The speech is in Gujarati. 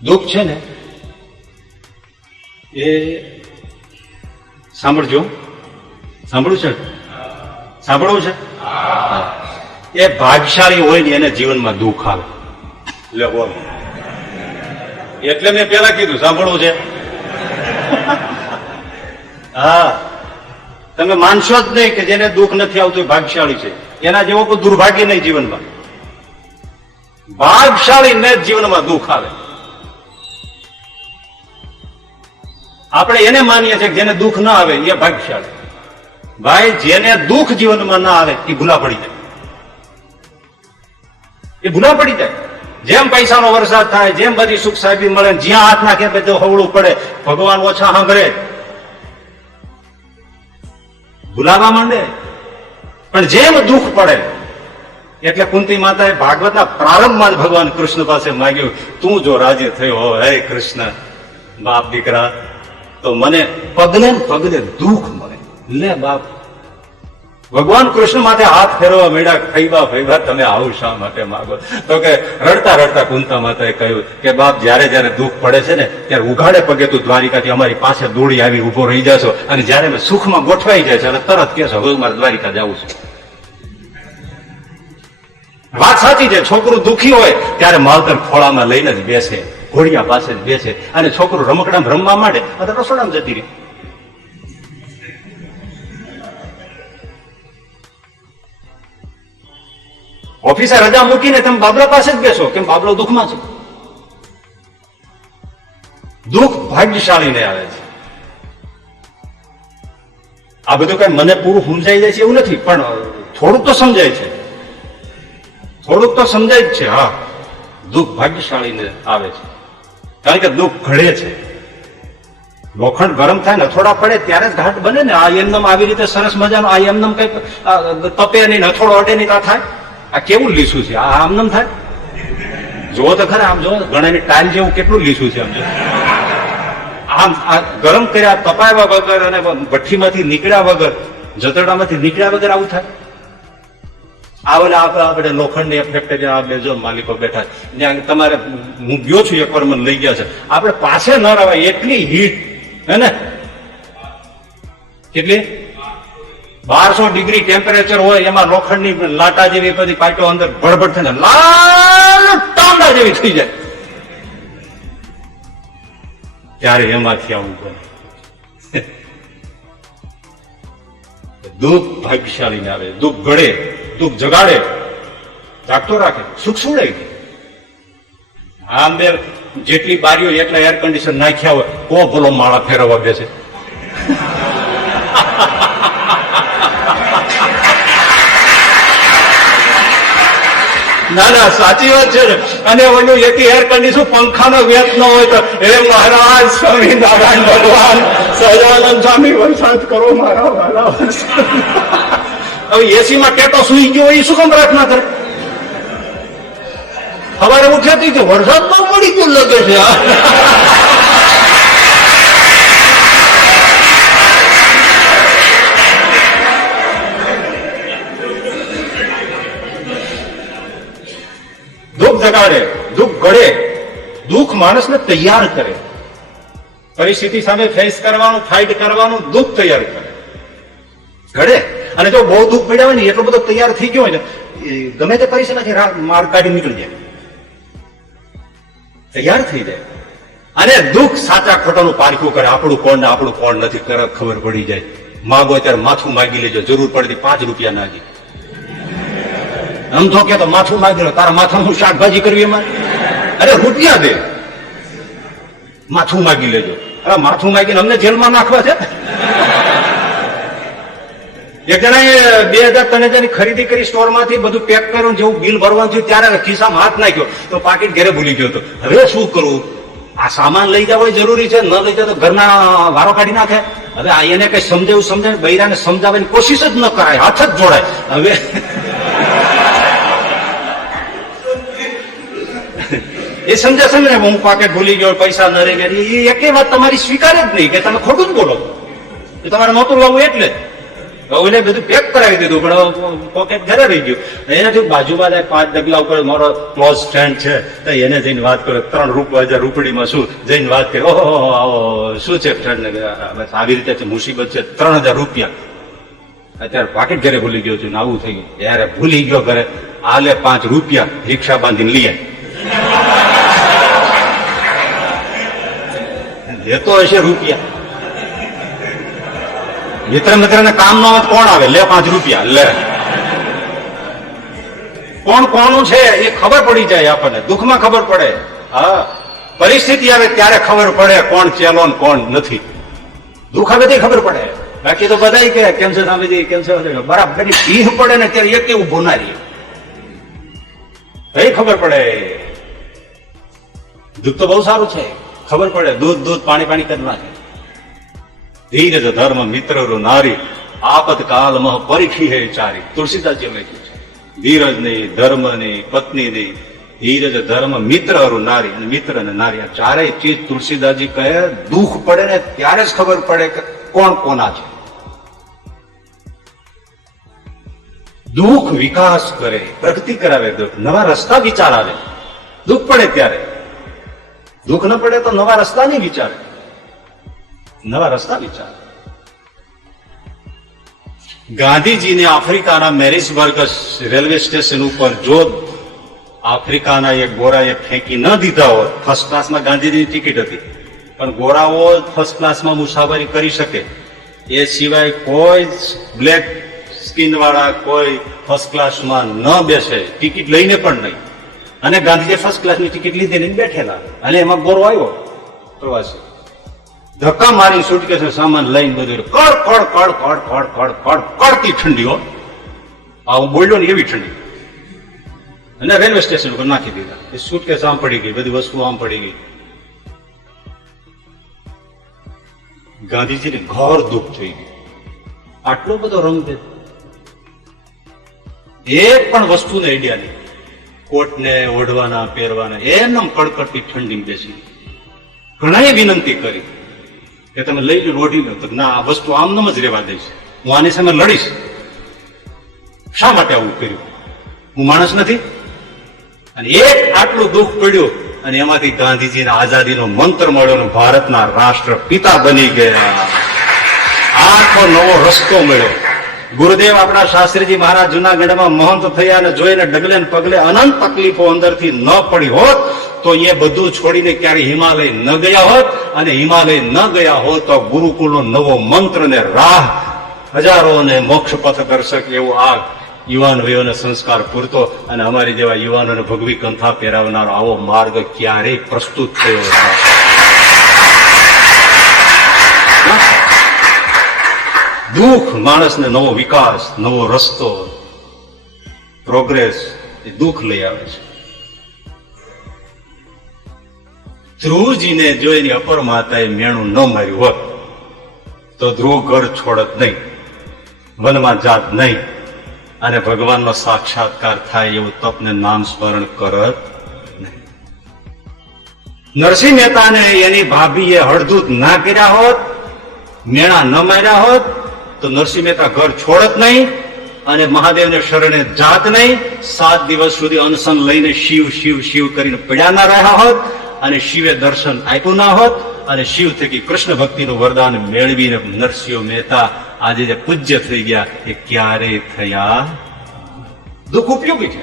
દુઃખ છે ને એ સાંભળજો, સાંભળવું છે, સાંભળવું છે. એ ભાગ્યશાળી હોય ને એને જીવનમાં દુઃખ આવે. લે બોલ, એટલે મેં પેલા કીધું સાંભળવું છે. હા, તમે માનશો જ નહીં કે જેને દુઃખ નથી આવતું એ ભાગ્યશાળી છે. એના જેવો કોઈ દુર્ભાગ્ય નહીં જીવનમાં. ભાગ્યશાળીને જ જીવનમાં દુઃખ આવે. આપણે એને માનીએ છીએ કે જેને દુઃખ ના આવે એ ભાગ્યશાળી. ભાઈ, જેને દુઃખ જીવનમાં ના આવે એ ભૂલા પડી જાય, એ ભૂલા પડી જાય. જેમ પૈસાનો વરસાદ થાય, જેમ બધી સુખ સાહેબી મળે, જ્યાં હાથ નાખે બધું હવળું પડે, ભગવાન ઓછા સાંભળે, ભૂલાવા માંડે. પણ જેમ દુઃખ પડે એટલે કુંતી માતાએ ભાગવતના પ્રારંભમાં જ ભગવાન કૃષ્ણ પાસે માંગ્યું, તું જો રાજી થયો હો હે કૃષ્ણ બાપ દીકરા, તો મને પગલે પગલે દુઃખ મળે. લે બાપ, ભગવાન કૃષ્ણ માથે હાથ ફેરવા માંડ્યા, ફૈબા ફૈબા તમે આવું શા માટે માંગો? તો કે રડતા રડતા કુંતા માતાએ કહ્યું કે બાપ, જયારે જયારે દુઃખ પડે છે ને ત્યારે ઉઘાડે પગે તું દ્વારિકાથી અમારી પાસે દોડી આવી ઉભો રહી જશો, અને જયારે મેં સુખમાં ગોઠવાઈ જાય છે એટલે તરત કહેશો હવે મારે દ્વારિકા જવું છે. વાત સાચી છે. છોકરું દુઃખી હોય ત્યારે માવતર ખોળામાં લઈને જ બેસે, ઘોડિયા પાસે જ બેસે, અને છોકરું રમકડામાં રમવા માંડે તો રસોડામાં જતી રહી. ઓફિસે રજા મૂકીને તમે બાબલા પાસે જ બેસો, કેમ બાબલો દુઃખમાં છે. દુઃખ ભાગ્યશાળીને આવે છે. આ બધું કઈ મને પૂરું સમજાઈ જાય છે એવું નથી, પણ થોડુંક તો સમજાય છે, થોડુંક તો સમજાય જ છે. હા, દુઃખ ભાગ્યશાળીને આવે છે, કારણ કે દુઃખ ઘડે છે. લોખંડ ગરમ થાય ને થોડા પડે ત્યારે જ ઘાટ બને ને. આ એમનેમ આવી રીતે સરસ મજાનો આ એમનેમ કઈ તપે નહીં, નથોડો અડે નહીં તા થાય. આ કેવું લીસું છે, આ આમનેમ થાય? જોવો તો ખરા, આમ જો ગણાની ટાઈમ જેવું કેટલું લીસું છે. આમ જો આમ આ ગરમ કર્યા તપાવ્યા વગર અને ભઠ્ઠીમાંથી નીકળ્યા વગર, જતરડામાંથી નીકળ્યા વગર આવું થાય? આપણે લોખંડની ફેક્ટરી જો માલિકો બેઠા ત્યાં તમારે, હું ગયો છું એકવાર, મને લઈ ગયા છે. આપણે પાસે ન રવાય એટલી હીટ હે ને. કેટલી 1200 ડિગ્રી ટેમ્પરેચર હોય, એમાં લોખંડની લાટા જેવી બધી પાટો અંદર ભડભડ થઈને લાલ ટાંડા જેવી થઈ જાય, ત્યારે એમાંથી આવું બને. દુઃખ ભાગ્યશાળીને આવે. દુઃખ ઘડે, દુઃખ જગાડે, જાગતો રાખે, સુખ સુડાય. આમ બે જેટલી બારીઓ એટલા એર કન્ડિશન નાખ્યા હોય, કો ભલો માળા ફેરવવા બેસે. ના ના, સાચી વાત છે. અને ઓલું એક એર કન્ડિશન પંખાનો વેત ન હોય તો હે મહારાજ સ્વામી નારાયણ ભગવાન સહજાનંદ સ્વામી વરસાદ કરો મારા વાલા. હવે એસી માં ટેટો સુઈ ગયો એ શું કામ પ્રાર્થના કરે? સવારે ઉઠ્યા તો વરસાદ ન પડી ગયો લાગે છે. દુઃખ જગાડે, દુઃખ ઘડે. દુઃખ માણસને તૈયાર કરે, પરિસ્થિતિ સામે ફેસ કરવાનું, ફાઇટ કરવાનું દુઃખ તૈયાર કરે, ઘડે. અને જો બહુ દુઃખ પડ્યા હોય ને, એટલો બધો તૈયાર થઈ ગયો હોય ને, ગમે તે પરિસ્થિતિ માર કાઢી નીકળી જાય, તૈયાર થઈ જાય. અને દુઃખ સાચા ખોટાનું પારખું કરે, આપણું કોણ ને આપણું કોણ નથી ખબર પડી જાય. માગો ત્યારે માથું માગી લેજો, જરૂર પડતી 5 રૂપિયા નાખી. સમજો કે તો માથું માગી લો, તારા માથામાં હું શાકભાજી કરવી એમાં? અરે રૂપિયા દે, માથું માગી લેજો. અરે માથું માગીને અમને જેલમાં નાખવા છે? એક જણાએ 2000-3000 ની ખરીદી કરી સ્ટોર માંથી, બધું પેક કર્યું, જેવું બિલ ભરવાનું થયું ત્યારે ખિસ્સામાં હાથ નાખ્યો તો પાકીટ ઘરે ભૂલી ગયો હતો. હવે શું કરવું? આ સામાન લઈ જવો જરૂરી છે, ન લઈ જાય તો ઘરના વારો કાઢી નાખે. હવે આ એને કઈ સમજાવું સમજાવે, બૈરાને સમજાવવાની કોશિશ જ ન કરાય, હાથ જ જોડાય. હવે એ સમજે ને હું પાકેટ ભૂલી ગયો, પૈસા ન રહી ગયા, એ એક વાત તમારી સ્વીકારે જ નહીં કે તમે ખોટું જ બોલો, એ તમારે નહોતું લાવવું એટલે. એને બધું પેક કરાવી દીધું, પણ પોકેટ ઘરે રહી ગયું. એનાથી બાજુમાં 5 ડગલા ઉપર મારો ક્લોઝ ફ્રેન્ડ છે, તો એને જઈને વાત કરો, 3 રૂપિયા રૂપડીમાં શું જઈને વાત કરી, ઓહો આવો શું છે ફ્રેન્ડ ને, બસ આવી રીતે મુસીબત છે, 3000 રૂપિયા. અત્યારે પાકીટ ઘરે ભૂલી ગયો છું ને આવું થઈ ગયું. યારે ભૂલી ગયો ઘરે, આલે 5 રૂપિયા રિક્ષા બાંધીને લઈ લેતો હશે રૂપિયા. મિત્ર ને કામ નો કોણ આવે, લે 5 રૂપિયા લે. કોણ કોનું છે એ ખબર પડી જાય આપણને, દુઃખમાં ખબર પડે. હા, પરિસ્થિતિ આવે ત્યારે ખબર પડે કોણ ચેલો ને કોણ નથી. દુઃખ આવે તે ખબર પડે. બાકી તો બધા કે કેમ છે સ્વામીજી, કેમ છે, બરાબર પીહ પડે ને ત્યારે એક એવું ભૂનારી કઈ ખબર પડે. દુઃખ તો બહુ સારું છે, ખબર પડે. દૂધ પાણી કરી નાખે. ધીરજ ધર્મ મિત્ર નારી આપતકાલ મહ પરીખી હે ચારી, તુલસીદાસજી લખ્યું છે. ધીરજ ની, ધર્મ ની, પત્ની ની, ધીરજ ધર્મ મિત્ર નારી, અને મિત્ર અને નારી આ ચારેય ચીજ તુલસીદાસજી કહે દુઃખ પડે ને ત્યારે જ ખબર પડે કે કોણ કોના છે. દુઃખ વિકાસ કરે, પ્રગતિ કરાવે, દુઃખ નવા રસ્તા વિચાર આવે. દુઃખ પડે ત્યારે, દુઃખ ન પડે તો નવા રસ્તા નહીં વિચારે, નવા રસ્તા વિચારે. ગાંધીજીને આફ્રિકાના મેરિસબર્ગ રેલવે સ્ટેશન ઉપર જો આફ્રિકાના એક ગોરાએ ફેંકી ન દીધા હોત, ફર્સ્ટ ક્લાસમાં ગાંધીજીની ટિકિટ હતી, પણ ગોરાઓ ફર્સ્ટ ક્લાસમાં મુસાફરી કરી શકે એ સિવાય કોઈ બ્લેક સ્કિન વાળા કોઈ ફર્સ્ટ ક્લાસમાં ન બેસે, ટિકિટ લઈને પણ નહીં. અને ગાંધીજી ફર્સ્ટ ક્લાસની ટિકિટ લીધી લઈને બેઠેલા, અને એમાં ગોરો આવ્યો પ્રવાસી, ધક્કા મારી સુટકેસ સામાન લઈને બધું કડતી ઠંડીઓ, હું બોલ્યો ને એવી ઠંડી, અને રેલવે સ્ટેશન ઉપર નાખી દીધા. એ સુટકેસ આમ પડી ગઈ, બધી વસ્તુ આમ પડી ગઈ. ગાંધીજીને ઘોર દુઃખ થઈ ગયું. આટલો બધો રંગભેદ, એક પણ વસ્તુને આઈડિયા નહીં. કોટને ઓઢવાના પહેરવાના, એમ કડકડતી ઠંડી બેસી. ઘણાએ વિનંતી કરી કે તમે લઈ લો, રોઢી લો. તો ના, આ વસ્તુ આમ જ રહેવા દઈશ, હું આની સામે લડીશ. શા માટે આવું કર્યું? હું માણસ નથી? અને એક આટલું દુઃખ પડ્યું, અને એમાંથી ગાંધીજીના આઝાદીનો મંત્ર મળ્યો, ભારતના રાષ્ટ્ર પિતા બની ગયા. આખો નવો રસ્તો મળ્યો. ગુરુદેવ આપણા શાસ્ત્રીજી મહારાજ જુનાગઢમાં મહંત થયા અને જોઈને ડગલે ને પગલે અનંત તકલીફો અંદરથી ન પડી હોત તો એ બધું છોડીને ક્યારે હિમાલય ન ગયા હોત, અને હિમાલય ન ગયા હોત તો ગુરુકુળનો નવો મંત્ર ને રાહ, હજારોને મોક્ષ પથ દર્શક એવું આ યુવાન વયોને સંસ્કાર પૂરતો, અને અમારી જેવા યુવાનોને ભગવી કંથા પહેરાવનારો આવો માર્ગ ક્યારેય પ્રસ્તુત થયો નથી. દુઃખ માણસને નવો વિકાસ, નવો રસ્તો, પ્રોગ્રેસ એ દુઃખ લઈ આવે છે. ધ્રુવજીને જો એની અપર માતાએ મેણું ન માર્યું હોત તો ધ્રુવ ઘર છોડત નહીં, વનમાં જાત નહીં, અને ભગવાનનો સાક્ષાત્કાર થાય એવું તપને નામ સ્મરણ કરત નહીં. નરસિંહ મહેતાને એની ભાભીએ હળદૂત ના કર્યા હોત, મેણા ન માર્યા હોત તો નરસિંહ મહેતા ઘર છોડત નહીં, અને મહાદેવને શરણે જાત નહીં. 7 દિવસ સુધી અનશન લઈને શિવ શિવ શિવ કરીને પડ્યા ના રહ્યા હોત, અને શિવે દર્શન આપ્યું ના હોત, અને શિવ થકી કૃષ્ણ ભક્તિનું વરદાન મેળવીને નરસિંહ મહેતા આજે જે પૂજ્ય થઈ ગયા એ ક્યારે થયા? દુઃખ ઉપયોગી છે.